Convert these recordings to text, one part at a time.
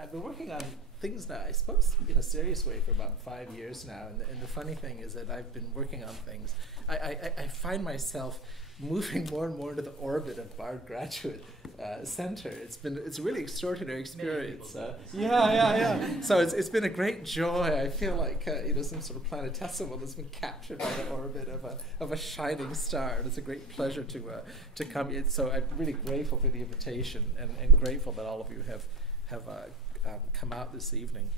I've been working on things now, I suppose, in a serious way for about 5 years now. And the funny thing is that I've been working on things. I find myself moving more and more into the orbit of Bard Graduate Center. It's a really extraordinary experience. Yeah. So it's been a great joy. I feel like some sort of planetesimal that's been captured by the orbit of a shining star. And it's a great pleasure to come. So I'm really grateful for the invitation and grateful that all of you have come out this evening.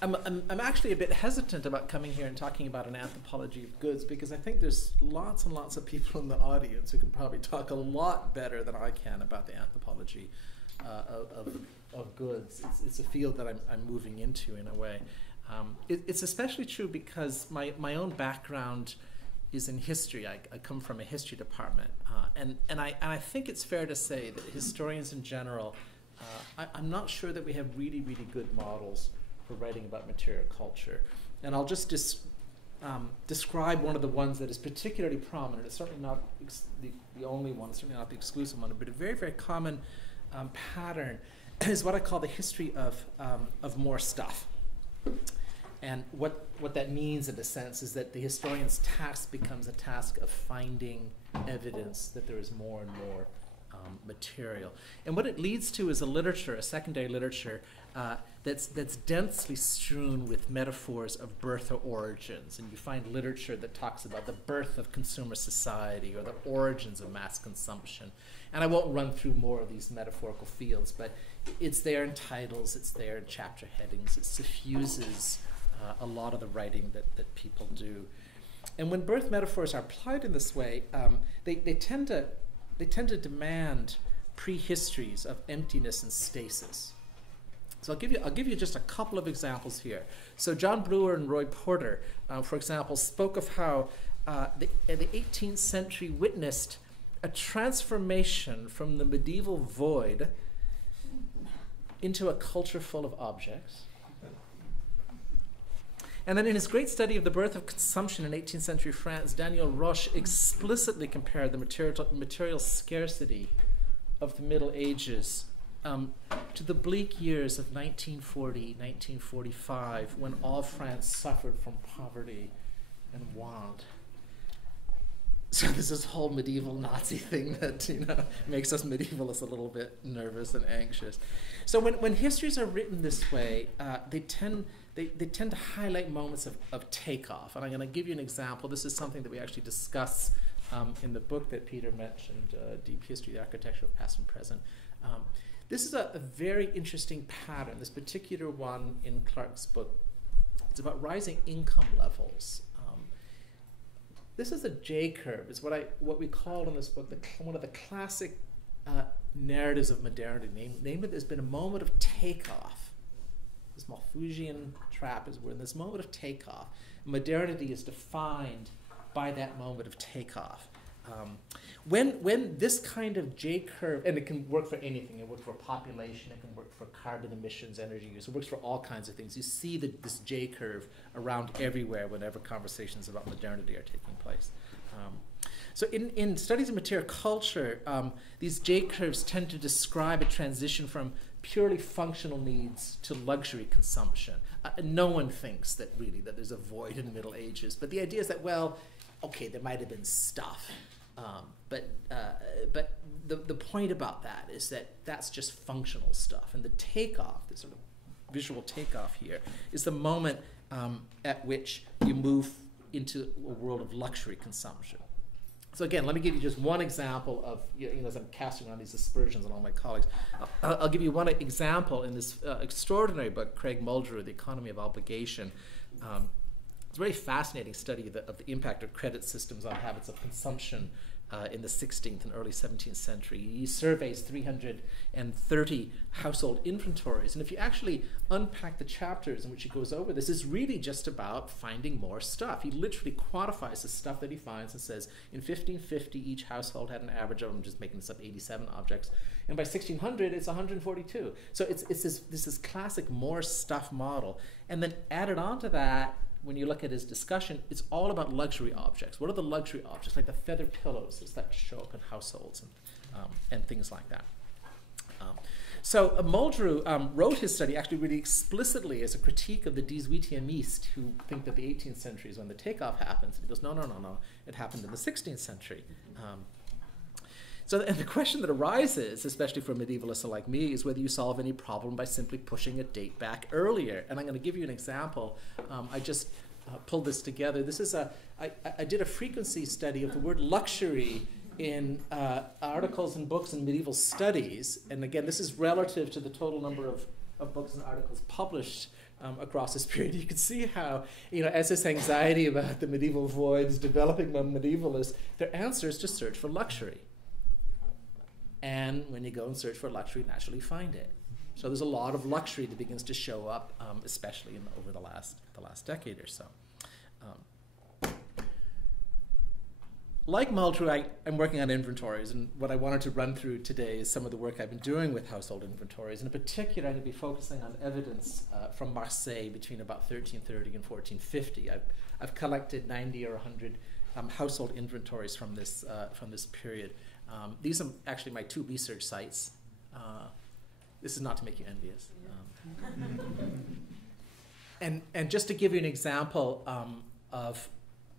I'm actually a bit hesitant about coming here and talking about an anthropology of goods because I think there's lots and lots of people in the audience who can probably talk a lot better than I can about the anthropology of goods. It's a field that I'm moving into in a way. It's especially true because my own background is in history. I come from a history department, and I think it's fair to say that historians in general, I'm not sure that we have really, really good models for writing about material culture. And I'll just describe one of the ones that is particularly prominent. It's certainly not the only one, it's certainly not the exclusive one, but a very, very common pattern is what I call the history of more stuff. And what that means, in a sense, is that the historian's task becomes a task of finding evidence that there is more and more material. And what it leads to is a secondary literature, that's densely strewn with metaphors of birth or origins. And you find literature that talks about the birth of consumer society or the origins of mass consumption. And I won't run through more of these metaphorical fields, but it's there in titles, it's there in chapter headings. It suffuses a lot of the writing that people do. And when birth metaphors are applied in this way, they tend to demand prehistories of emptiness and stasis. So I'll give you just a couple of examples here. So John Brewer and Roy Porter, for example, spoke of how the 18th century witnessed a transformation from the medieval void into a culture full of objects. And then in his great study of the birth of consumption in 18th century France, Daniel Roche explicitly compared the material scarcity of the Middle Ages to the bleak years of 1940, 1945, when all France suffered from poverty and want. So there's this whole medieval Nazi thing that makes us medievalists a little bit nervous and anxious. So when histories are written this way, they tend to highlight moments of takeoff. And I'm going to give you an example. This is something that we actually discuss in the book that Peter mentioned, Deep History, the Architecture of Past and Present. This is a very interesting pattern, this particular one in Clark's book. It's about rising income levels. This is a J-curve. It's what we call in this book one of the classic narratives of modernity. Namely, there's been a moment of takeoff. This Malthusian trap is we're in this moment of takeoff. Modernity is defined by that moment of takeoff. When this kind of J-curve, and it can work for anything, it works for population, it can work for carbon emissions, energy use, it works for all kinds of things. You see this J-curve around everywhere whenever conversations about modernity are taking place. So in studies of material culture, these J-curves tend to describe a transition from purely functional needs to luxury consumption. No one thinks that there's a void in the Middle Ages, but the idea is that, well, okay, there might have been stuff, but the point about that is that that's just functional stuff, and the takeoff, the sort of visual takeoff here, is the moment at which you move into a world of luxury consumption. So again, let me give you just one example of, as I'm casting on these aspersions on all my colleagues, I'll give you one example in this extraordinary book, Craig Muldrew, The Economy of Obligation. It's a very fascinating study of the impact of credit systems on habits of consumption in the 16th and early 17th century. He surveys 330 household inventories. And if you actually unpack the chapters in which he goes over this, it's really just about finding more stuff. He literally quantifies the stuff that he finds and says, in 1550, each household had an average of, I'm just making this up, 87 objects. And by 1600, it's 142. So it's this classic more stuff model. And then added on to that, when you look at his discussion, it's all about luxury objects. What are the luxury objects? Like the feather pillows that show up in households and things like that. So Muldrew wrote his study actually really explicitly as a critique of the 18th who think that the 18th century is when the takeoff happens. And he goes, no, no, no, no, it happened in the 16th century. And the question that arises, especially for medievalists like me, is whether you solve any problem by simply pushing a date back earlier. And I'm going to give you an example. I just pulled this together. This is I did a frequency study of the word luxury in articles and books in medieval studies. And again, this is relative to the total number of books and articles published across this period. You can see how, as this anxiety about the medieval voids developing among medievalists, their answer is to search for luxury. And when you go and search for luxury, naturally find it. So there's a lot of luxury that begins to show up, especially over the last decade or so. Like Muldrew, I'm working on inventories, and what I wanted to run through today is some of the work I've been doing with household inventories. And in particular, I'm going to be focusing on evidence from Marseille between about 1330 and 1450. I've collected 90 or 100 household inventories from this period. These are actually my 2 research sites. This is not to make you envious. And just to give you an example of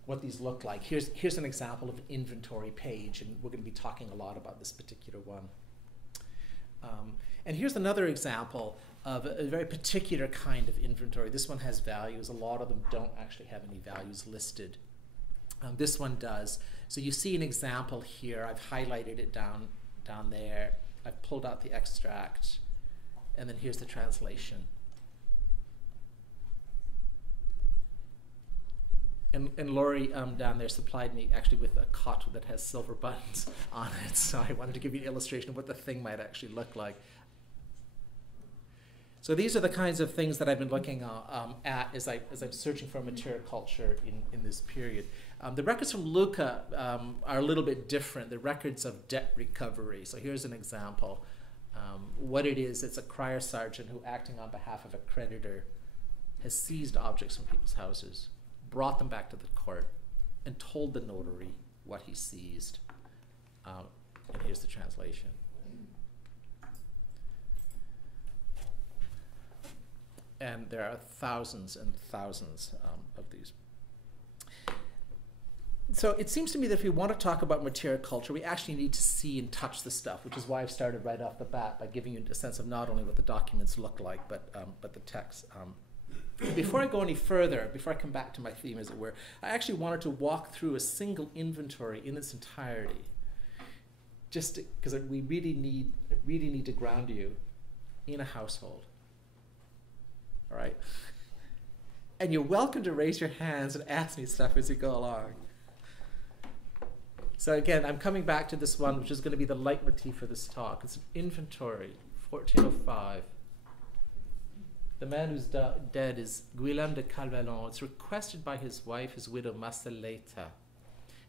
what these look like, here's an example of an inventory page, and we're going to be talking a lot about this particular one. And here's another example of a very particular kind of inventory. This one has values. A lot of them don't actually have any values listed. This one does. So you see an example here. I've highlighted it down there. I've pulled out the extract, and then here's the translation. And Laurie down there supplied me actually with a cot that has silver buttons on it. So I wanted to give you an illustration of what the thing might actually look like. So these are the kinds of things that I've been looking at as I'm searching for material culture in this period. The records from Lucca are a little bit different. The records of debt recovery. So here's an example. What it is, it's a crier sergeant who, acting on behalf of a creditor, has seized objects from people's houses, brought them back to the court, and told the notary what he seized. And here's the translation. And there are thousands and thousands of these. So it seems to me that if we want to talk about material culture, we actually need to see and touch the stuff, which is why I've started right off the bat by giving you a sense of not only what the documents look like, but the text. Before I go any further, before I come back to my theme, as it were, I actually wanted to walk through a single inventory in its entirety, just because we really need to ground you in a household. All right? And you're welcome to raise your hands and ask me stuff as you go along. So again, I'm coming back to this one, which is going to be the leitmotif for this talk. It's an inventory, 1405. The man who's dead is Guillaume de Calvalon. It's requested by his wife, his widow, Marceleta.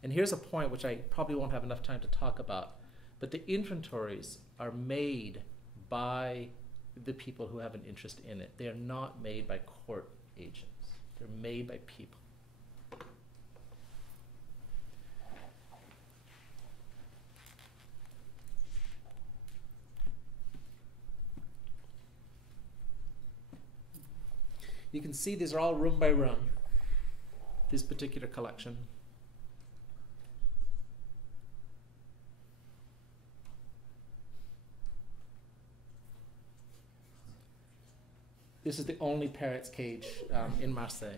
And here's a point which I probably won't have enough time to talk about, but the inventories are made by the people who have an interest in it. They are not made by court agents. They're made by people. You can see these are all room by room, this particular collection. This is the only Parrot Cage in Marseille.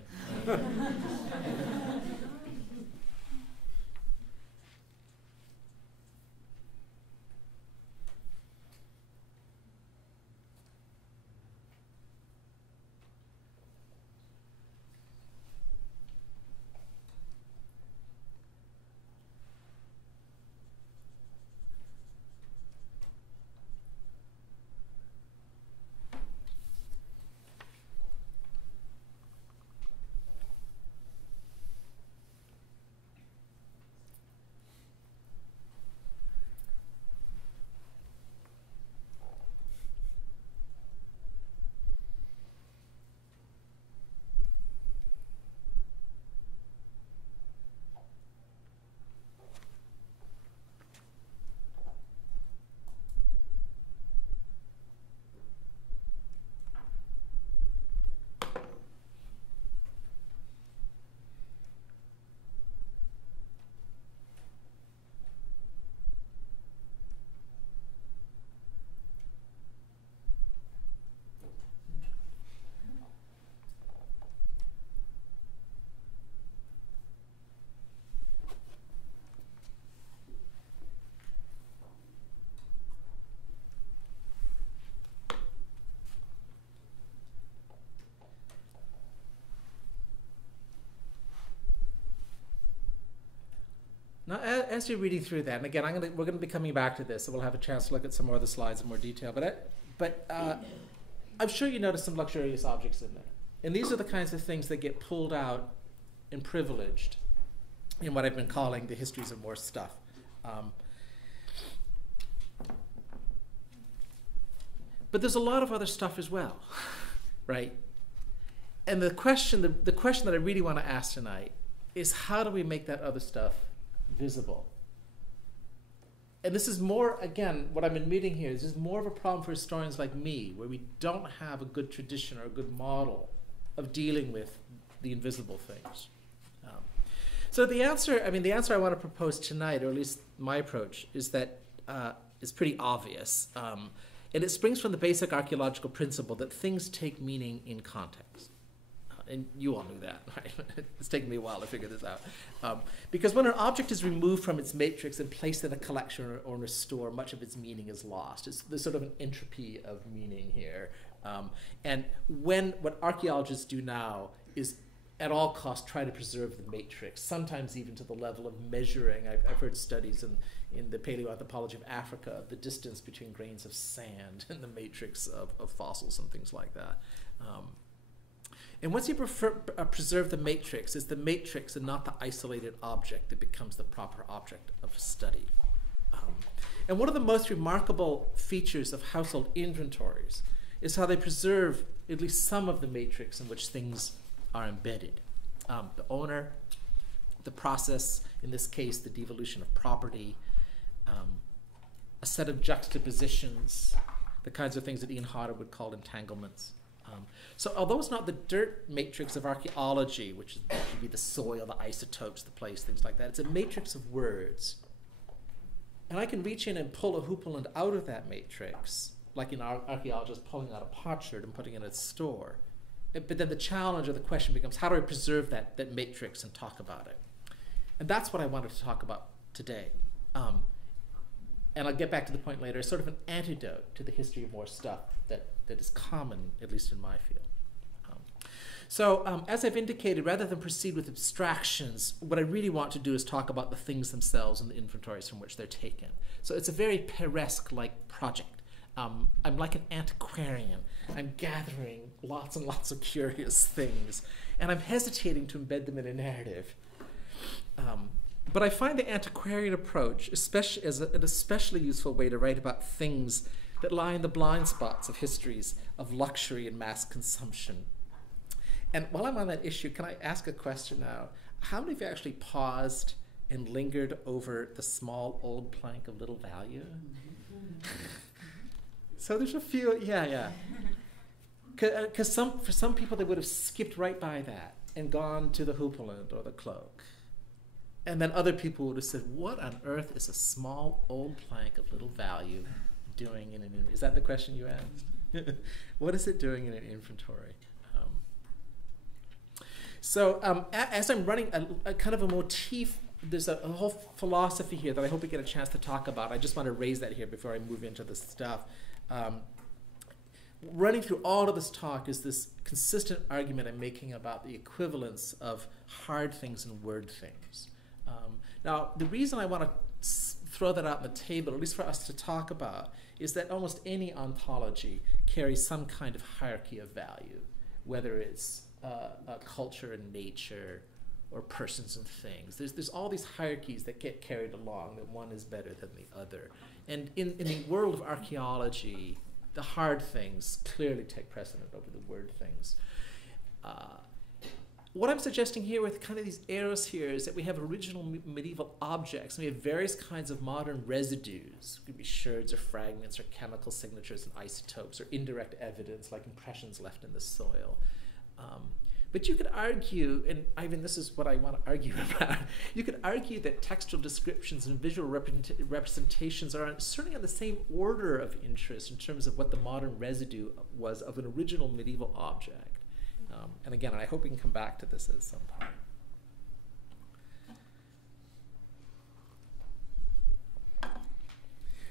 as you're reading through that, and again, we're going to be coming back to this, so we'll have a chance to look at some more of the slides in more detail. But I'm sure you noticed some luxurious objects in there. And these are the kinds of things that get pulled out and privileged in what I've been calling the histories of more stuff. But there's a lot of other stuff as well, right? And the question that I really want to ask tonight is, how do we make that other stuff visible? And this is more, again, what I'm admitting here, this is more of a problem for historians like me, where we don't have a good tradition or a good model of dealing with the invisible things. So the answer I want to propose tonight, or at least my approach, is that is pretty obvious. And it springs from the basic archaeological principle that things take meaning in context. And you all knew that, right? It's taken me a while to figure this out. Because when an object is removed from its matrix and placed in a collection or in a store, much of its meaning is lost. There's sort of an entropy of meaning here. And what archaeologists do now is at all costs try to preserve the matrix, sometimes even to the level of measuring. I've heard studies in the paleoanthropology of Africa of the distance between grains of sand and the matrix of fossils and things like that. And once you preserve the matrix, it's the matrix and not the isolated object that becomes the proper object of study. And one of the most remarkable features of household inventories is how they preserve at least some of the matrix in which things are embedded. The owner, the process, in this case, the devolution of property, a set of juxtapositions, the kinds of things that Ian Hodder would call entanglements. So although it's not the dirt matrix of archaeology, which should be the soil, the isotopes, the place, things like that, it's a matrix of words. And I can reach in and pull a Hoople out of that matrix, like an archaeologist pulling out a potsherd and putting it in a store. But then the challenge or the question becomes, how do I preserve that matrix and talk about it? And that's what I wanted to talk about today. And I'll get back to the point later, sort of an antidote to the history of more stuff that is common, at least in my field. So as I've indicated, rather than proceed with abstractions, what I really want to do is talk about the things themselves and the inventories from which they're taken. So it's a very Peresque-like project. I'm like an antiquarian. I'm gathering lots and lots of curious things, and I'm hesitating to embed them in a narrative. But I find the antiquarian approach especially as an especially useful way to write about things that lie in the blind spots of histories of luxury and mass consumption. And while I'm on that issue, can I ask a question now? How many of you actually paused and lingered over the small old plank of little value? So there's a few, yeah. Because for some people, they would have skipped right by that and gone to the Hoople or the cloak. And then other people would have said, what on earth is a small old plank of little value doing in an inventory? Is that the question you asked? What is it doing in an inventory? As I'm running a kind of a motif, there's a whole philosophy here that I hope we get a chance to talk about. I just want to raise that here before I move into this stuff. Running through all of this talk is this consistent argument I'm making about the equivalence of hard things and word things. Now, the reason I want to throw that out on the table, at least for us to talk about, is that almost any ontology carries some kind of hierarchy of value, whether it's a culture and nature or persons and things. There's all these hierarchies that get carried along, that one is better than the other. And in the world of archaeology, the hard things clearly take precedent over the word things. What I'm suggesting here with kind of these arrows here is that we have original medieval objects, and we have various kinds of modern residues. It could be sherds or fragments or chemical signatures and isotopes or indirect evidence like impressions left in the soil. But you could argue, and Ivan, this is what I want to argue about, you could argue that textual descriptions and visual representations are certainly on the same order of interest in terms of what the modern residue was of an original medieval object. And again, I hope we can come back to this at some point.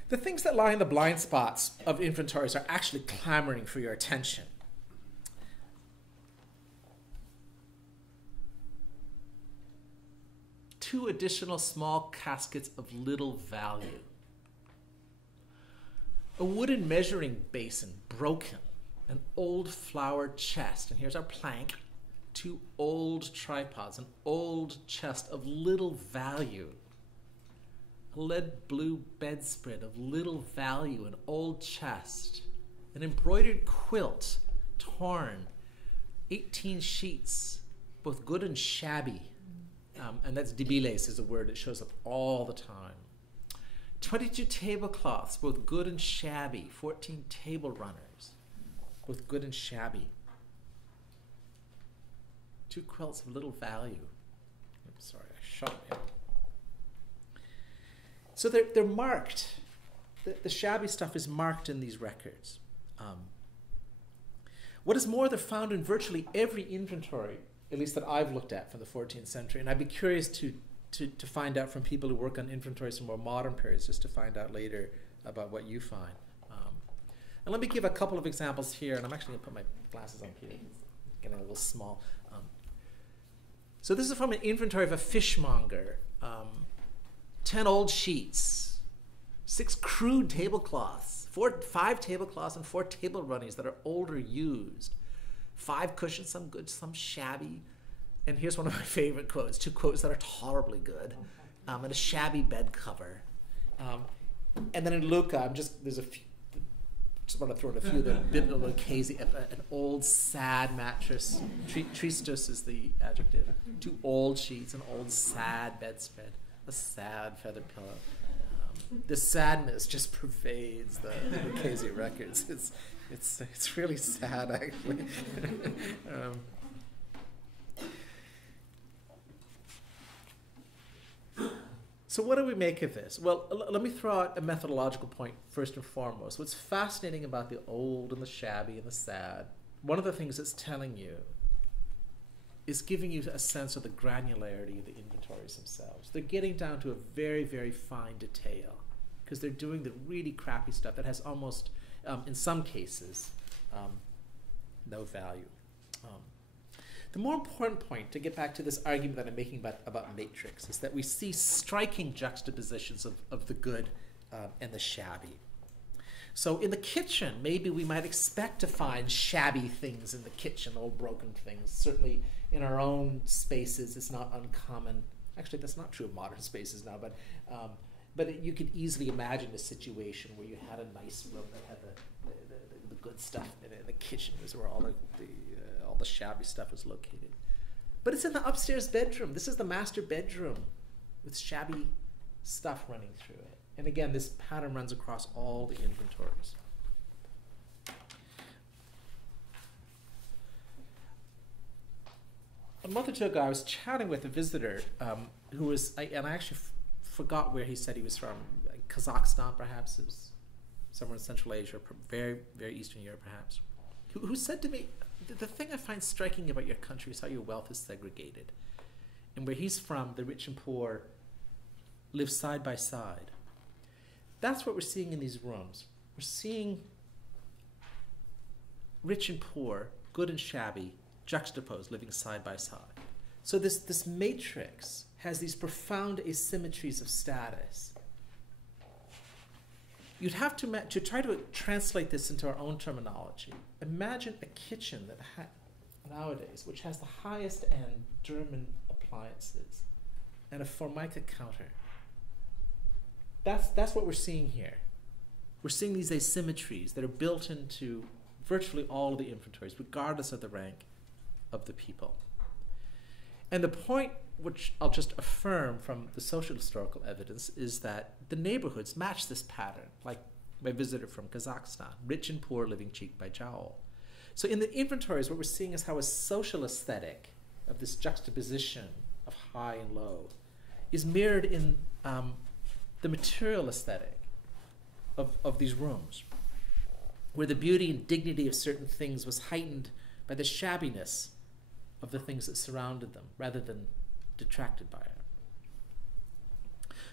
The things that lie in the blind spots of inventories are actually clamoring for your attention. 2 additional small caskets of little value. A wooden measuring basin broken, an old flower chest, and here's our plank, 2 old tripods, an old chest of little value, a lead blue bedspread of little value, an old chest, an embroidered quilt, torn, 18 sheets, both good and shabby, and that's debiles is a word that shows up all the time. 22 tablecloths, both good and shabby, 14 table runners, both good and shabby. 2 quilts of little value. I'm sorry, I shot him. So they're marked. The shabby stuff is marked in these records. What is more, they're found in virtually every inventory, at least that I've looked at from the 14th century, and I'd be curious to find out from people who work on inventories from more modern periods, just to find out later about what you find. And let me give a couple of examples here, and I'm actually going to put my glasses on here. Getting a little small. So this is from an inventory of a fishmonger. 10 old sheets, 6 crude tablecloths, 5 tablecloths and 4 table runnings that are older used, 5 cushions, some good, some shabby. And here's one of my favorite quotes, 2 quotes that are tolerably good, and a shabby bed cover. And then in Luca, there's a few, just want to throw in a few that are a bit a little crazy. An old sad mattress, tristus is the adjective, 2 old sheets, an old sad bedspread, a sad feather pillow. The sadness just pervades the Lucchese records. It's really sad, actually. So what do we make of this? Well, let me throw out a methodological point first and foremost. What's fascinating about the old and the shabby and the sad, one of the things it's telling you is giving you a sense of the granularity of the inventories themselves. They're getting down to a very, very fine detail because they're doing the really crappy stuff that has almost, in some cases, no value. The more important point, to get back to this argument that I'm making about matrix, is that we see striking juxtapositions of the good and the shabby. So in the kitchen, maybe we might expect to find shabby things in the kitchen, old broken things. Certainly in our own spaces, it's not uncommon. Actually, that's not true of modern spaces now, but you could easily imagine a situation where you had a nice room that had the good stuff in it, and the kitchen was where all the shabby stuff was located. But it's in the upstairs bedroom. This is the master bedroom with shabby stuff running through it. And again, this pattern runs across all the inventories. A month or two ago, I was chatting with a visitor who was, and I actually forgot where he said he was from, Kazakhstan perhaps, it was somewhere in Central Asia, very, very Eastern Europe perhaps, who said to me, the thing I find striking about your country is how your wealth is segregated. And where he's from, the rich and poor live side by side. That's what we're seeing in these rooms. We're seeing rich and poor, good and shabby, juxtaposed, living side by side. So this matrix has these profound asymmetries of status. You'd have to try to translate this into our own terminology. Imagine a kitchen that nowadays, which has the highest end German appliances and a Formica counter. That's what we're seeing here. We're seeing these asymmetries that are built into virtually all of the inventories, regardless of the rank of the people. And the point, which I'll just affirm from the social historical evidence, is that the neighborhoods match this pattern, like my visitor from Kazakhstan, rich and poor living cheek by jowl. So in the inventories, what we're seeing is how a social aesthetic of this juxtaposition of high and low is mirrored in the material aesthetic of these rooms, where the beauty and dignity of certain things was heightened by the shabbiness of the things that surrounded them, rather than detracted by it.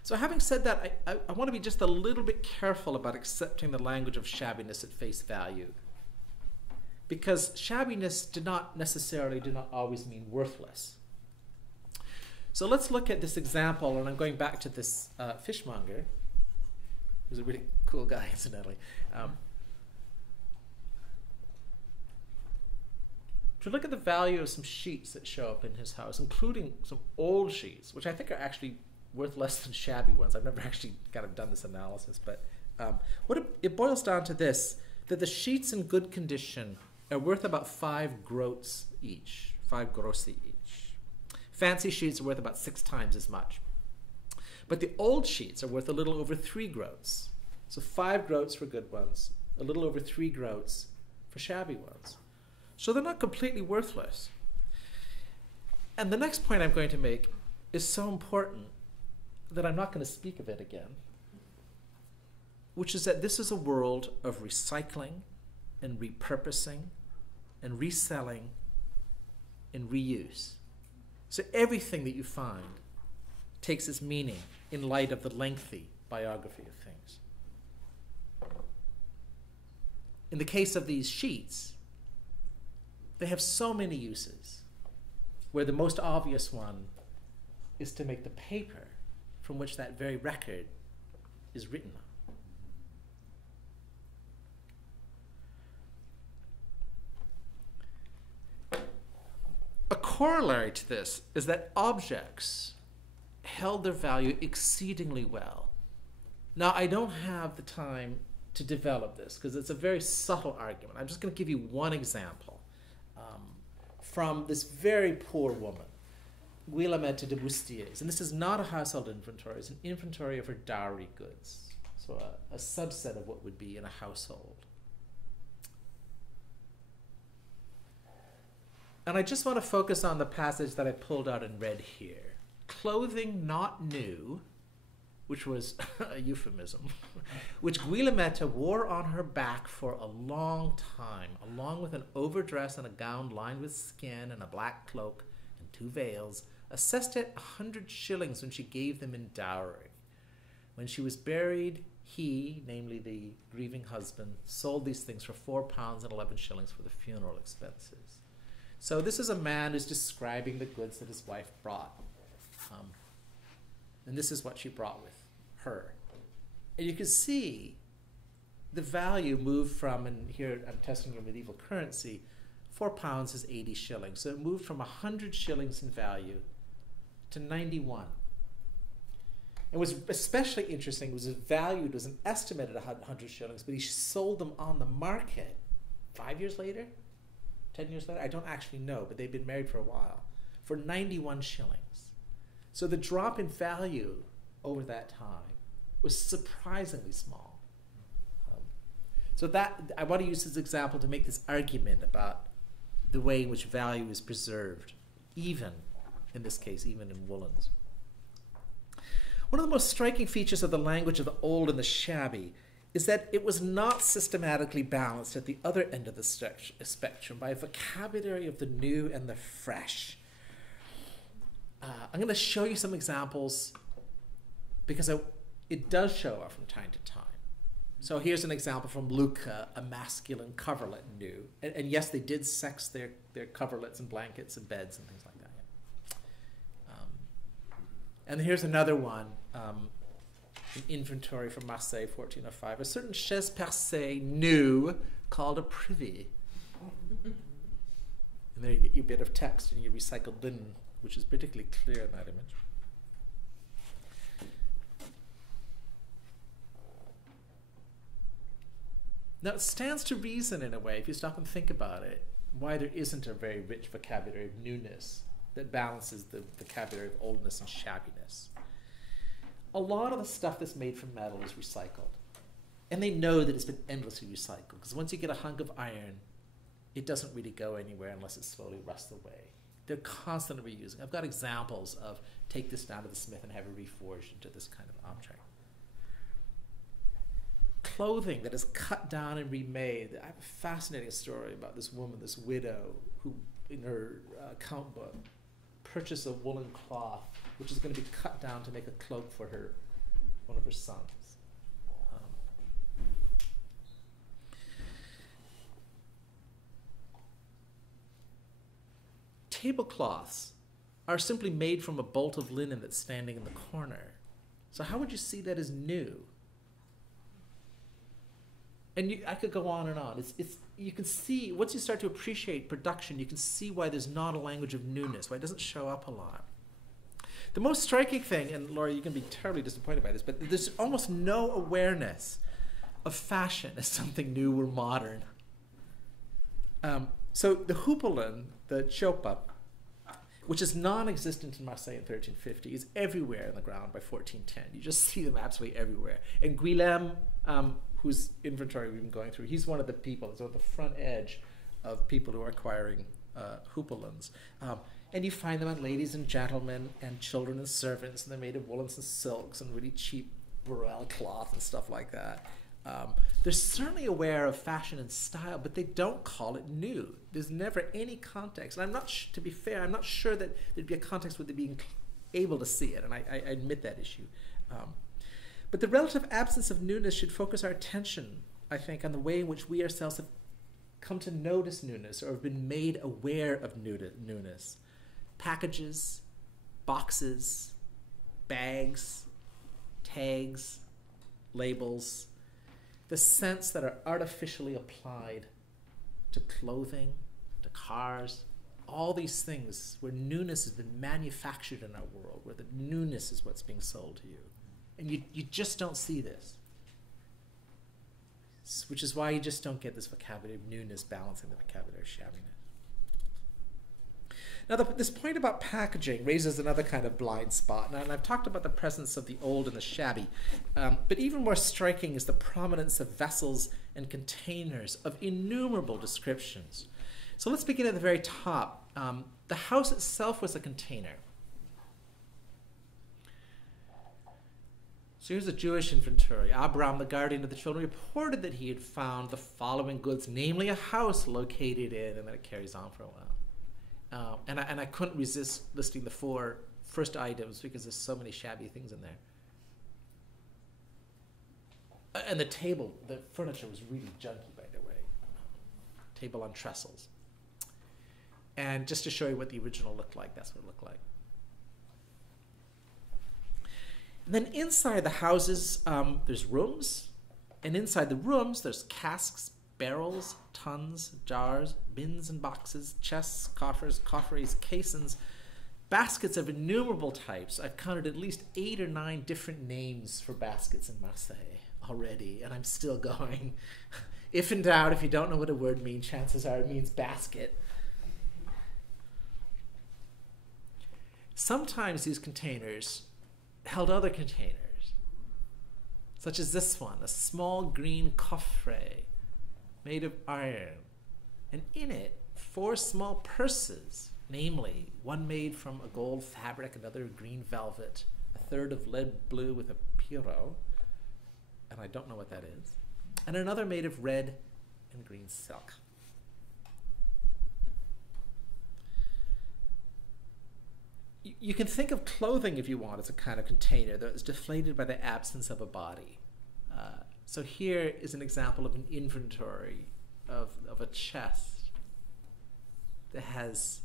So having said that, I want to be just a little bit careful about accepting the language of shabbiness at face value, because shabbiness did not always mean worthless. So let's look at this example, and I'm going back to this fishmonger, who's a really cool guy, incidentally. To look at the value of some sheets that show up in his house, including some old sheets, which I think are actually worth less than shabby ones. I've never actually kind of done this analysis, but it boils down to this, that the sheets in good condition are worth about 5 groats each, 5 grossi each. Fancy sheets are worth about 6 times as much. But the old sheets are worth a little over 3 groats. So 5 groats for good ones, a little over 3 groats for shabby ones. So they're not completely worthless. And the next point I'm going to make is so important that I'm not going to speak of it again, which is that this is a world of recycling and repurposing and reselling and reuse. So everything that you find takes its meaning in light of the lengthy biography of things. In the case of these sheets, they have so many uses, where the most obvious one is to make the paper from which that very record is written on. A corollary to this is that objects held their value exceedingly well. Now, I don't have the time to develop this because it's a very subtle argument. I'm just going to give you one example from this very poor woman, Guillemette de Bustier's. And this is not a household inventory, it's an inventory of her dowry goods. So a subset of what would be in a household. And I just want to focus on the passage that I pulled out and read here. Clothing not new, which was a euphemism, which Guillemette wore on her back for a long time, along with an overdress and a gown lined with skin and a black cloak and 2 veils, assessed at 100 shillings when she gave them in dowry. When she was buried, he, namely the grieving husband, sold these things for 4 pounds and 11 shillings for the funeral expenses. So this is a man who's describing the goods that his wife brought. And this is what she brought with her. And you can see the value moved from, and here I'm testing your medieval currency, 4 pounds is 80 shillings. So it moved from 100 shillings in value to 91. And what's especially interesting was it valued, was an estimated 100 shillings, but he sold them on the market 5 years later, 10 years later, I don't actually know, but they'd been married for a while, for 91 shillings. So the drop in value over that time was surprisingly small. So that, I want to use this example to make this argument about the way in which value is preserved, even, in this case, even in woolens. One of the most striking features of the language of the old and the shabby is that it was not systematically balanced at the other end of the spectrum by a vocabulary of the new and the fresh. I'm going to show you some examples because it does show up from time to time. So here's an example from Lucca, a masculine coverlet new. And yes, they did sex their coverlets and blankets and beds and things like that. Yeah. And here's another one, an inventory from Marseille, 1405. A certain chaise percée new called a privy. And there you get your bit of text and your recycled linen, which is particularly clear in that image. Now, it stands to reason, in a way, if you stop and think about it, why there isn't a very rich vocabulary of newness that balances the vocabulary of oldness and shabbiness. A lot of the stuff that's made from metal is recycled. And they know that it's been endlessly recycled, because once you get a hunk of iron, it doesn't really go anywhere unless it slowly rusts away. They're constantly reusing. I've got examples of take this down to the smith and have it reforged into this kind of object. Clothing that is cut down and remade. I have a fascinating story about this woman, this widow, who in her account book purchased a woolen cloth which is going to be cut down to make a cloak for one of her sons. Tablecloths are simply made from a bolt of linen that's standing in the corner. So how would you see that as new? And I could go on and on. You can see, once you start to appreciate production, you can see why there's not a language of newness, why it doesn't show up a lot. The most striking thing, and Laura, you can be terribly disappointed by this, but there's almost no awareness of fashion as something new or modern. So the Hoople, the chopa, which is non-existent in Marseille in 1350, is everywhere on the ground by 1410. You just see them absolutely everywhere. And Guillem, whose inventory we've been going through, he's one of the people, he's on the front edge of people who are acquiring Hoopelens. And you find them on ladies and gentlemen and children and servants, and they're made of woolens and silks and really cheap burrell cloth and stuff like that. They're certainly aware of fashion and style, but they don't call it new. There's never any context. And I'm not, to be fair, I'm not sure that there'd be a context with it being able to see it, and I admit that issue. But the relative absence of newness should focus our attention, I think, on the way in which we ourselves have come to notice newness or have been made aware of newness. Packages, boxes, bags, tags, labels, the scents that are artificially applied to clothing, to cars, all these things where newness has been manufactured in our world, where the newness is what's being sold to you. And you just don't see this. Which is why you just don't get this vocabulary of newness balancing the vocabulary of shabbiness. Now, this point about packaging raises another kind of blind spot. Now, and I've talked about the presence of the old and the shabby, but even more striking is the prominence of vessels and containers of innumerable descriptions. So let's begin at the very top. The house itself was a container. So here's a Jewish inventory. Abraham, the guardian of the children, reported that he had found the following goods, namely a house located in, and then it carries on for a while. And I couldn't resist listing the 4 first items because there's so many shabby things in there. And the table, the furniture was really junky, by the way. Table on trestles. And just to show you what the original looked like, that's what it looked like. And then inside the houses, there's rooms. And inside the rooms, there's casks, barrels, tons, jars, bins and boxes, chests, coffers, coffers, caissons, baskets of innumerable types. I've counted at least 8 or 9 different names for baskets in Marseille already, and I'm still going. If in doubt, if you don't know what a word means, chances are it means basket. Sometimes these containers held other containers, such as this one, a small green coffre made of iron, and in it 4 small purses, namely one made from a gold fabric, another green velvet, a third of lead blue with a Pierrot, and I don't know what that is, and another made of red and green silk. You can think of clothing, if you want, as a kind of container that is deflated by the absence of a body. So here is an example of an inventory of a chest that has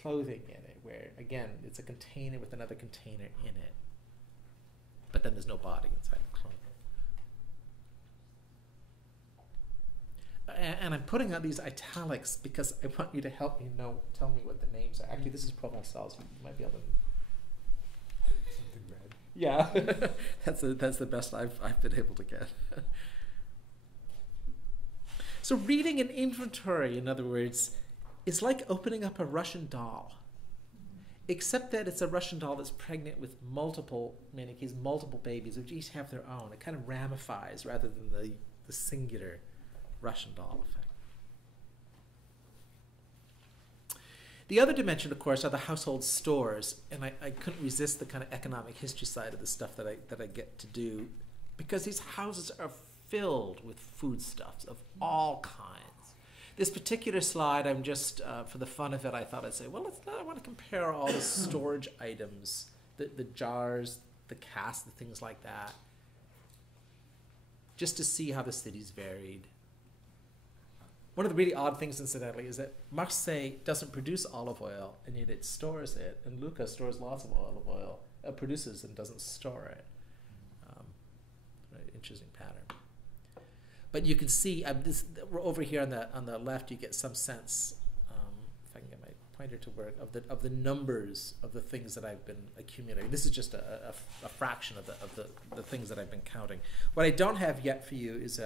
clothing in it, where, again, it's a container with another container in it. But then there's no body inside the clothing. And I'm putting out these italics because I want you to help me tell me what the names are. Actually, this is Provençal, so you might be able to... Something red. Yeah, that's the best I've been able to get. So reading an inventory, in other words, is like opening up a Russian doll, except that it's a Russian doll that's pregnant with multiple babies, which each have their own. It kind of ramifies rather than the singular Russian doll effect. The other dimension, of course, are the household stores, and I couldn't resist the kind of economic history side of the stuff that I get to do, because these houses are filled with foodstuffs of all kinds. This particular slide, I'm just, for the fun of it, I thought I'd say, well, I want to compare all the storage items, the jars, the casks, the things like that, just to see how the city's varied. One of the really odd things, incidentally, is that Marseille doesn't produce olive oil, and yet it stores it, and Lucca stores lots of olive oil, produces and doesn't store it. Very interesting pattern. But you can see, over here on the left, you get some sense, if I can get my pointer to work, of the numbers of the things that I've been accumulating. This is just a fraction of the things that I've been counting. What I don't have yet for you is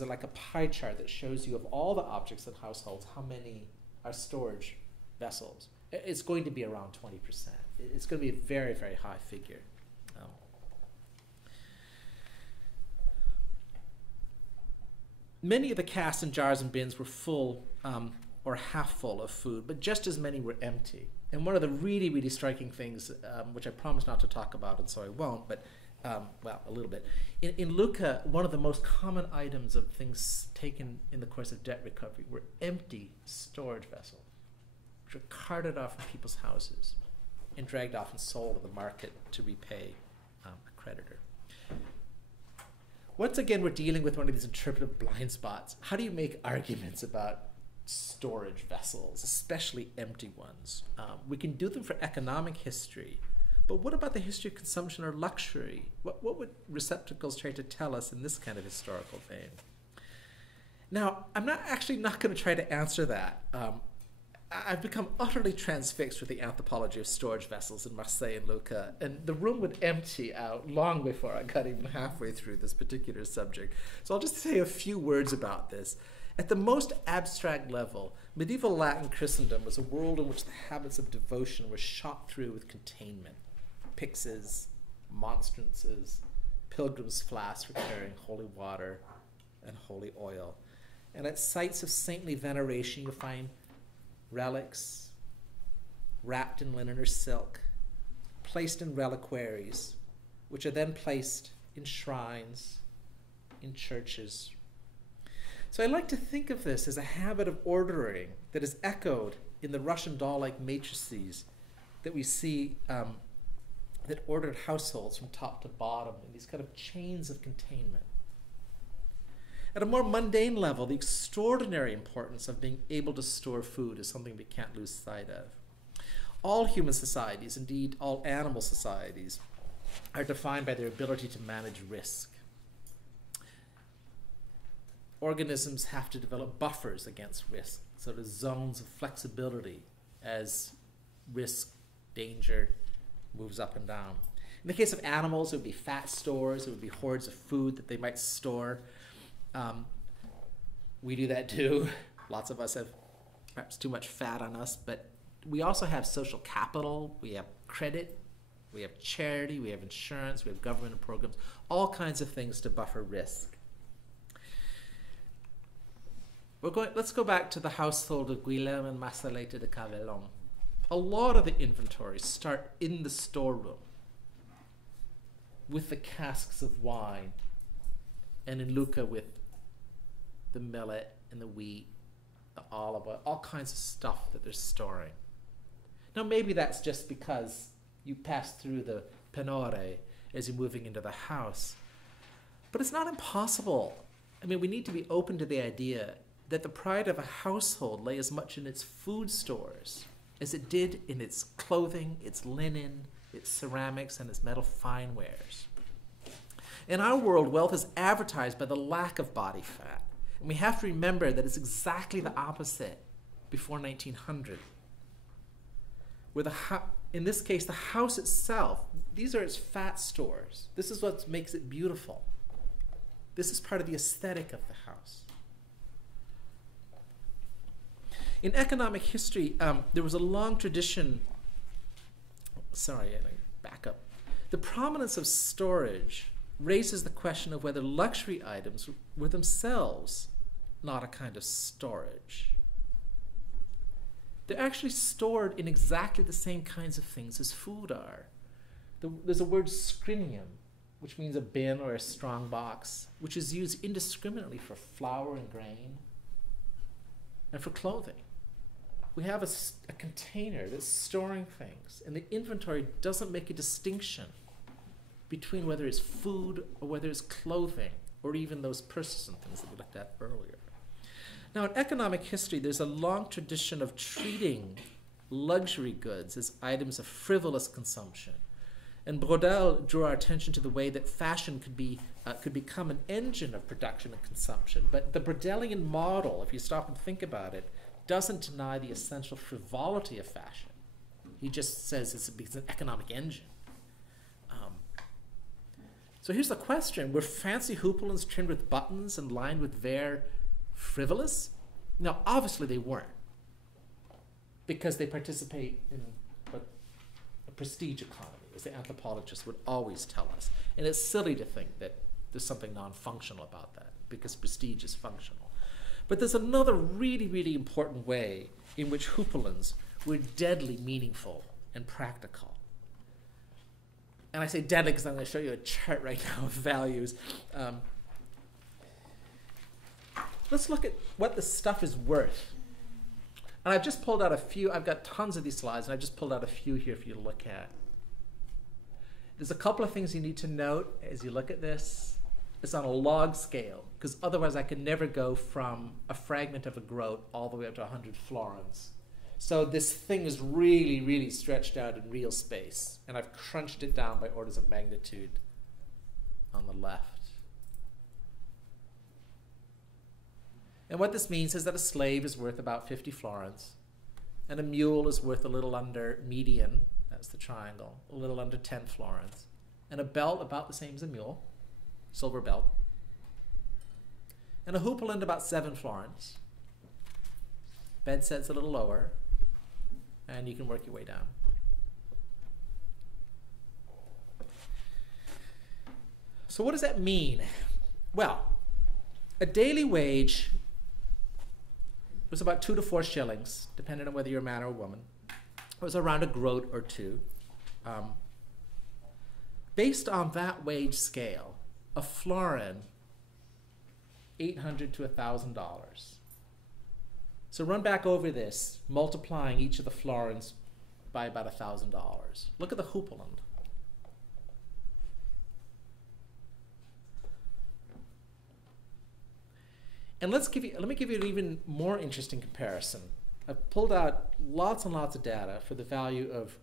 like a pie chart that shows you of all the objects in households, how many are storage vessels. It's going to be around 20%. It's going to be a very, very high figure. Many of the casks and jars and bins were full or half full of food, but just as many were empty. And one of the really, really striking things, which I promised not to talk about, and so I won't, but well, a little bit. In Lucca, one of the most common items of things taken in the course of debt recovery were empty storage vessels, which were carted off from people's houses and dragged off and sold at the market to repay a creditor. Once again, we're dealing with one of these interpretive blind spots. How do you make arguments about storage vessels, especially empty ones? We can do them for economic history, but what about the history of consumption or luxury? What would receptacles try to tell us in this kind of historical vein? Now, I'm not going to try to answer that. I've become utterly transfixed with the anthropology of storage vessels in Marseille and Lucca, and the room would empty out long before I got even halfway through this particular subject. So I'll just say a few words about this. At the most abstract level, medieval Latin Christendom was a world in which the habits of devotion were shot through with containment. Pyxes, monstrances, pilgrims' flasks for carrying holy water and holy oil. And at sites of saintly veneration, you'll find relics wrapped in linen or silk, placed in reliquaries, which are then placed in shrines, in churches. So I like to think of this as a habit of ordering that is echoed in the Russian doll-like matrices that we see that ordered households from top to bottom in these kind of chains of containment. At a more mundane level, the extraordinary importance of being able to store food is something we can't lose sight of. All human societies, indeed all animal societies, are defined by their ability to manage risk. Organisms have to develop buffers against risk, sort of zones of flexibility as risk, danger moves up and down. In the case of animals, it would be fat stores, it would be hoards of food that they might store. We do that too. Lots of us have perhaps too much fat on us, but we also have social capital, we have credit, we have charity, we have insurance, we have government programs, all kinds of things to buffer risk. Let's go back to the household of Guillaume and Marcelette de Cavellon. A lot of the inventories start in the storeroom with the casks of wine, and in Lucca with the millet and the wheat, the olive oil, all kinds of stuff that they're storing. Now maybe that's just because you pass through the penore as you're moving into the house, but it's not impossible. I mean, we need to be open to the idea that the pride of a household lay as much in its food stores as it did in its clothing, its linen, its ceramics, and its metal fine wares. In our world, wealth is advertised by the lack of body fat. And we have to remember that it's exactly the opposite before 1900. Where in this case, the house itself, these are its fat stores. This is what makes it beautiful. This is part of the aesthetic of the house. In economic history, there was a long tradition. Sorry, I back up. The prominence of storage raises the question of whether luxury items were themselves not a kind of storage. They're actually stored in exactly the same kinds of things as food are. There's a word scrinium, which means a bin or a strong box, which is used indiscriminately for flour and grain and for clothing. We have a container that's storing things, and the inventory doesn't make a distinction between whether it's food or whether it's clothing or even those purses and things that we looked at earlier. Now, in economic history, there's a long tradition of treating luxury goods as items of frivolous consumption. And Brodel drew our attention to the way that fashion could become an engine of production and consumption. But the Brodelian model, if you stop and think about it, doesn't deny the essential frivolity of fashion. He just says it's an economic engine. So here's the question. Were fancy hoopelins trimmed with buttons and lined with vair frivolous? Now, obviously they weren't, because they participate in what a prestige economy, as the anthropologists would always tell us. And it's silly to think that there's something non-functional about that, because prestige is functional. But there's another really, really important way in which hoopelins were deadly meaningful and practical. And I say deadly because I'm going to show you a chart right now of values. Let's look at what the stuff is worth. And I've just pulled out a few. I've got tons of these slides, and I just pulled out a few here for you to look at. There's a couple of things you need to note as you look at this. It's on a log scale, because otherwise I could never go from a fragment of a groat all the way up to 100 florins. So this thing is really, really stretched out in real space. And I've crunched it down by orders of magnitude on the left. And what this means is that a slave is worth about 50 florins, and a mule is worth a little under median, that's the triangle, a little under 10 florins, and a belt about the same as a mule, silver belt, and a hoopelin about 7 florins. Bed set's a little lower, and you can work your way down. So what does that mean? Well, a daily wage was about 2 to 4 shillings, depending on whether you're a man or a woman. It was around a groat or two. Based on that wage scale, a florin, $800 to $1,000. So run back over this, multiplying each of the florins by about $1,000. Look at the hoopelin. And let me give you an even more interesting comparison. I've pulled out lots and lots of data for the value of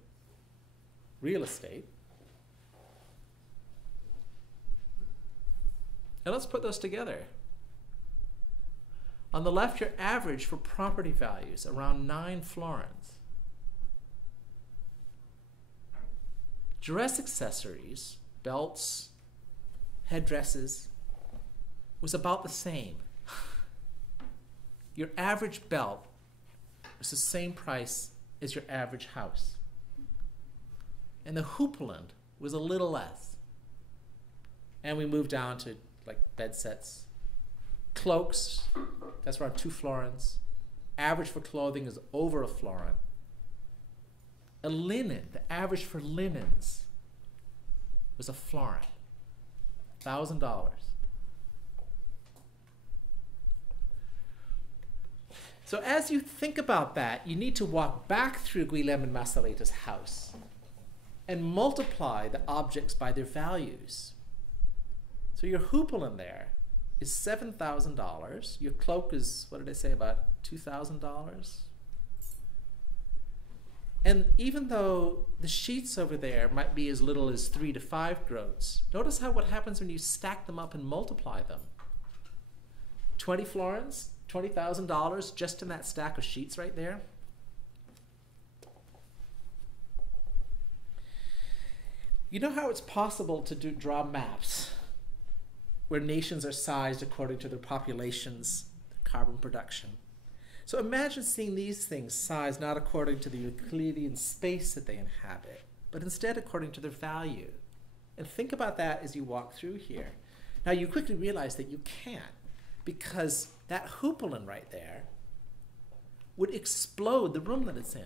real estate. And let's put those together. On the left, your average for property values, around 9 florins. Dress accessories, belts, headdresses, was about the same. Your average belt was the same price as your average house. And the hoopelin was a little less. And we moved down to like bed sets. Cloaks, that's around 2 florins. Average for clothing is over a florin. A linen, the average for linens was a florin, $1,000. So as you think about that, you need to walk back through Guillem and Masaleta's house and multiply the objects by their values. So your hoopelin there is $7,000. Your cloak is, what did I say, about $2,000? And even though the sheets over there might be as little as 3 to 5 groats, notice what happens when you stack them up and multiply them. 20 florins, $20,000 just in that stack of sheets right there. You know how it's possible to draw maps where nations are sized according to their populations, carbon production. So imagine seeing these things sized not according to the Euclidean space that they inhabit, but instead according to their value. And think about that as you walk through here. Now you quickly realize that you can't, because that hoopelin right there would explode the room that it's in.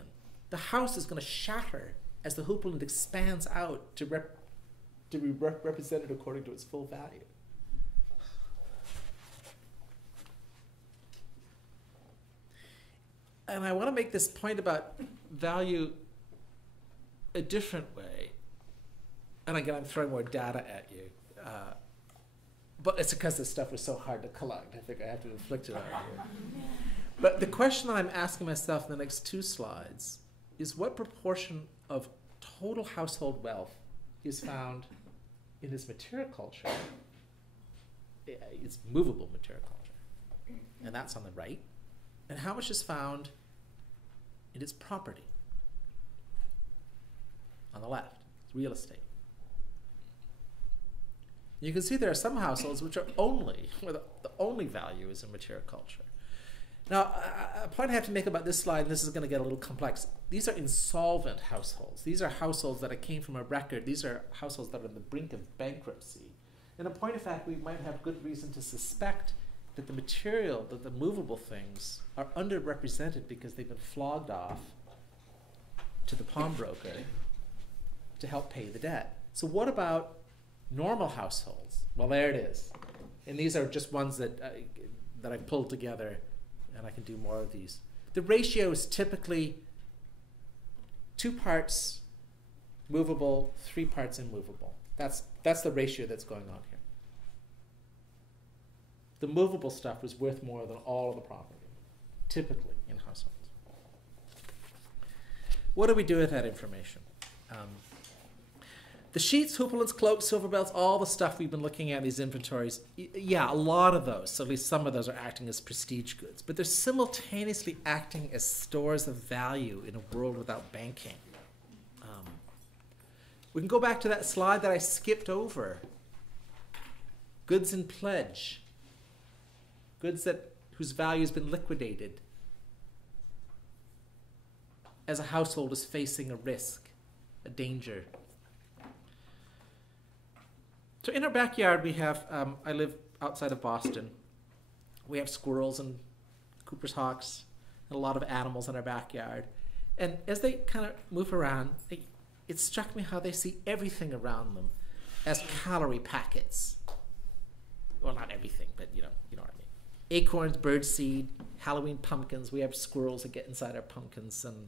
The house is going to shatter as the hoopelin expands out to be represented according to its full value. And I want to make this point about value a different way. And again, I'm throwing more data at you. But it's because this stuff was so hard to collect. I think I have to inflict it on you. But the question I'm asking myself in the next 2 slides is what proportion of total household wealth is found in this material culture? It's movable material culture. And that's on the right. And how much is found in its property? On the left, it's real estate. You can see there are some households which are only, where the only value is in material culture. Now, a point I have to make about this slide, and this is going to get a little complex, these are insolvent households. These are households that came from a record. These are households that are on the brink of bankruptcy. And in point of fact, we might have good reason to suspect that the material, that the movable things, are underrepresented because they've been flogged off to the pawnbroker to help pay the debt. So what about normal households? Well, there it is. And these are just ones that I pulled together, and I can do more of these. The ratio is typically 2 parts movable, 3 parts immovable. That's the ratio that's going on here. The movable stuff is worth more than all of the property, typically in households. What do we do with that information? The sheets, hooplets, cloaks, silver belts, all the stuff we've been looking at in these inventories, yeah, a lot of those, so at least some of those are acting as prestige goods, but they're simultaneously acting as stores of value in a world without banking. We can go back to that slide that I skipped over. Goods in pledge. Goods whose value has been liquidated as a household is facing a risk, a danger. So in our backyard we have, I live outside of Boston. We have squirrels and Cooper's hawks and a lot of animals in our backyard. And as they kind of move around, it struck me how they see everything around them as calorie packets. Well, not everything, but you know what I mean. Acorns, birdseed, Halloween pumpkins. We have squirrels that get inside our pumpkins and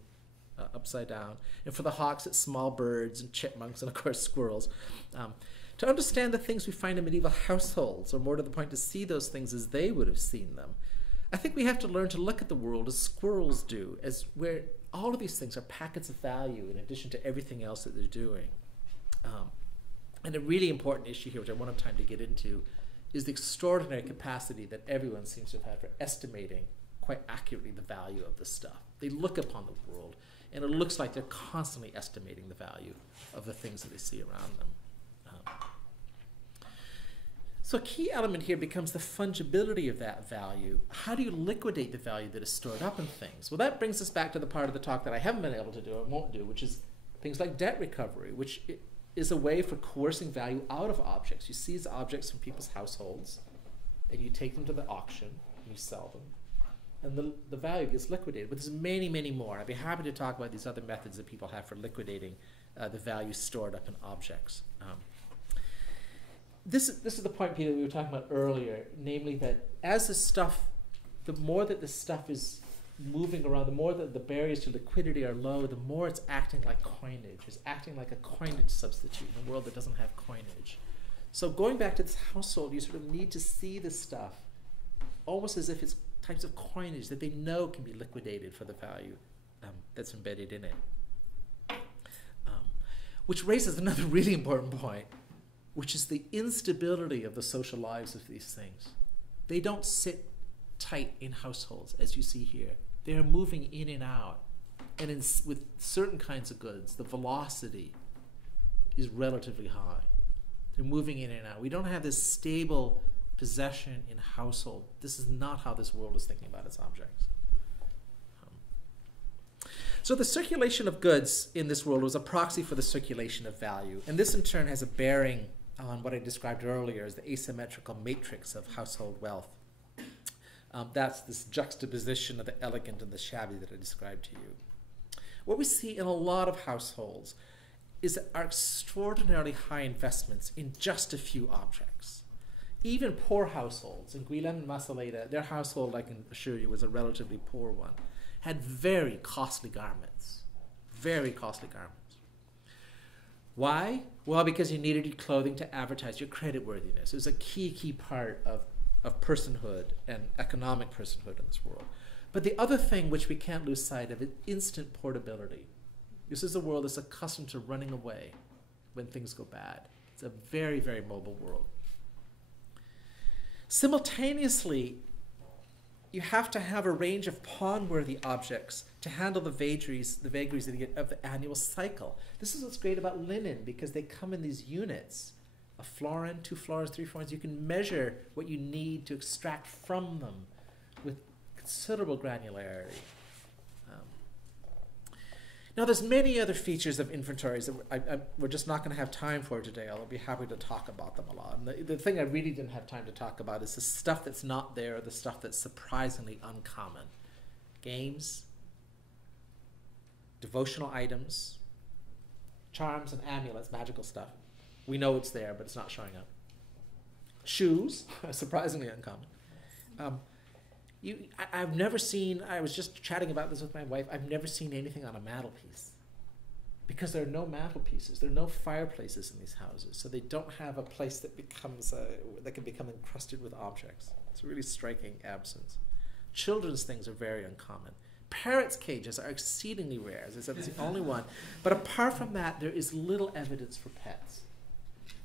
upside down. And for the hawks, it's small birds and chipmunks and, of course, squirrels. To understand the things we find in medieval households, or more to the point, to see those things as they would have seen them, I think we have to learn to look at the world as squirrels do, as where all of these things are packets of value in addition to everything else that they're doing. And a really important issue here, which I won't have time to get into, is the extraordinary capacity that everyone seems to have had for estimating quite accurately the value of this stuff. They look upon the world, and it looks like they're constantly estimating the value of the things that they see around them. So a key element here becomes the fungibility of that value. How do you liquidate the value that is stored up in things? Well, that brings us back to the part of the talk that I haven't been able to do and won't do, which is things like debt recovery, which is a way for coercing value out of objects. You seize objects from people's households, and you take them to the auction, and you sell them, and the value gets liquidated. But there's many, many more. I'd be happy to talk about these other methods that people have for liquidating the value stored up in objects. This is the point, Peter, we were talking about earlier, namely that as the stuff, the more that the stuff is moving around, the more that the barriers to liquidity are low, the more it's acting like coinage. It's acting like a coinage substitute in a world that doesn't have coinage. So going back to this household, you sort of need to see this stuff almost as if it's types of coinage that they know can be liquidated for the value that's embedded in it. Which raises another really important point, which is the instability of the social lives of these things. They don't sit tight in households, as you see here. They are moving in and out. And with certain kinds of goods, the velocity is relatively high. They're moving in and out. We don't have this stable possession in household. This is not how this world is thinking about its objects. So the circulation of goods in this world was a proxy for the circulation of value. And this in turn has a bearing on what I described earlier as the asymmetrical matrix of household wealth. That's this juxtaposition of the elegant and the shabby that I described to you. What we see in a lot of households is that our extraordinarily high investments in just a few objects. Even poor households, in Guilan and Masaleda, their household, I can assure you, was a relatively poor one, had very costly garments. Very costly garments. Why? Well, because you needed your clothing to advertise your creditworthiness. It was a key part of personhood and economic personhood in this world. But the other thing which we can't lose sight of is instant portability. This is a world that's accustomed to running away when things go bad. It's a very, very mobile world. Simultaneously, you have to have a range of pawn-worthy objects to handle the vagaries of the annual cycle. This is what's great about linen, because they come in these units. A florin, 2 florins, 3 florins. You can measure what you need to extract from them with considerable granularity. Now, there's many other features of inventories that we're just not going to have time for today. I'll be happy to talk about them a lot. And the thing I really didn't have time to talk about is the stuff that's not there, the stuff that's surprisingly uncommon. Games, devotional items, charms and amulets, magical stuff. We know it's there, but it's not showing up. Shoes, surprisingly uncommon. I've never seen, I was just chatting about this with my wife, I've never seen anything on a mantelpiece. Because there are no mantelpieces, there are no fireplaces in these houses, so they don't have a place that becomes, that can become encrusted with objects. It's a really striking absence. Children's things are very uncommon. Parrot cages are exceedingly rare. As I said, it's the only one. But apart from that, there is little evidence for pets.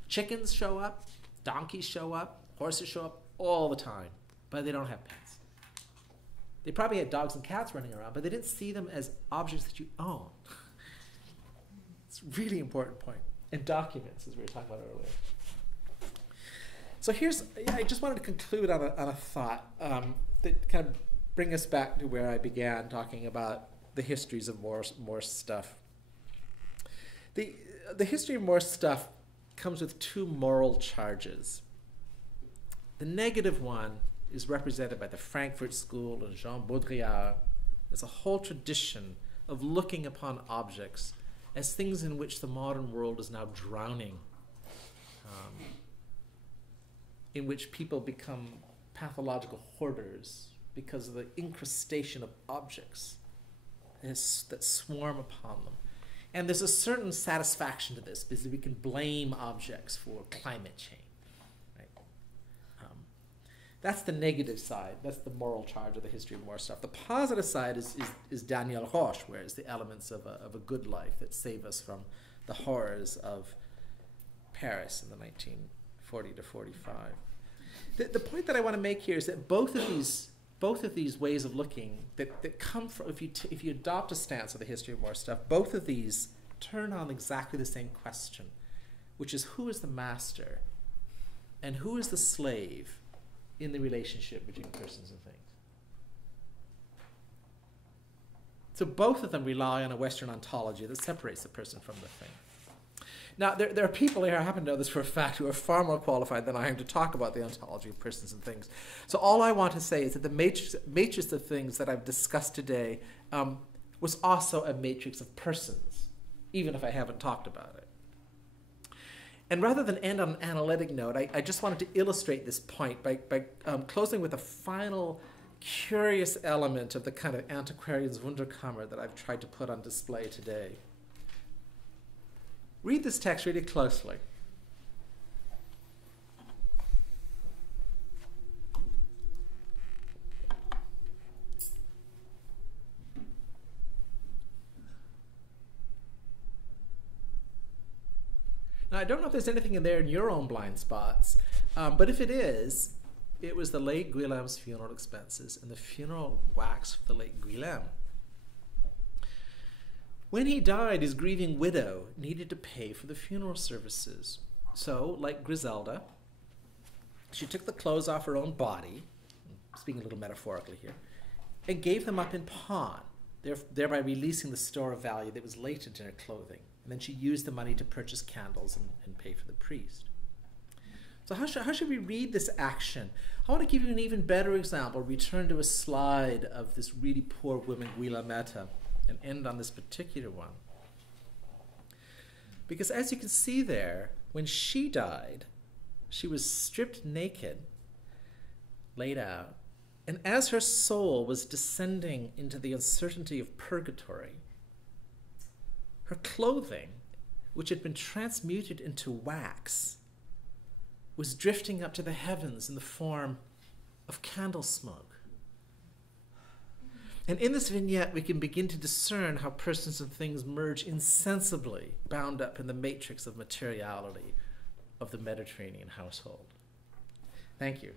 Chickens show up, donkeys show up, horses show up all the time, but they don't have pets. They probably had dogs and cats running around, but they didn't see them as objects that you own. It's a really important point. And documents, as we were talking about earlier. So I just wanted to conclude on a thought that kind of bring us back to where I began talking about the histories of Morse stuff. The history of Morse stuff comes with 2 moral charges. The negative one is represented by the Frankfurt School and Jean Baudrillard. There's a whole tradition of looking upon objects as things in which the modern world is now drowning, in which people become pathological hoarders because of the incrustation of objects that swarm upon them. And there's a certain satisfaction to this because we can blame objects for climate change. That's the negative side. That's the moral charge of the history of Morse stuff. The positive side is Daniel Roche, where it's the elements of a good life that save us from the horrors of Paris in the 1940 to 45. The point that I want to make here is that both of these ways of looking that come from, if you adopt a stance of the history of Morse stuff, both of these turn on exactly the same question, which is who is the master and who is the slave in the relationship between persons and things. So both of them rely on a Western ontology that separates the person from the thing. Now, there are people here, I happen to know this for a fact, who are far more qualified than I am to talk about the ontology of persons and things. So all I want to say is that the matrix of things that I've discussed today was also a matrix of persons, even if I haven't talked about it. And rather than end on an analytic note, I just wanted to illustrate this point by closing with a final curious element of the kind of antiquarian's Wunderkammer that I've tried to put on display today. Read this text really closely. Now, I don't know if there's anything in there in your own blind spots, but if it is, it was the late Guillem's funeral expenses and the funeral wax for the late Guillem. When he died, his grieving widow needed to pay for the funeral services. So, like Griselda, she took the clothes off her own body, speaking a little metaphorically here, and gave them up in pawn, thereby releasing the store of value that was latent in her clothing. And then she used the money to purchase candles and pay for the priest. So how should we read this action? I want to give you an even better example. Return to a slide of this really poor woman, Guillemette, and end on this particular one. Because as you can see there, when she died, she was stripped naked, laid out, and as her soul was descending into the uncertainty of purgatory, her clothing, which had been transmuted into wax, was drifting up to the heavens in the form of candle smoke. And in this vignette, we can begin to discern how persons and things merge insensibly, bound up in the matrix of materiality of the Mediterranean household. Thank you.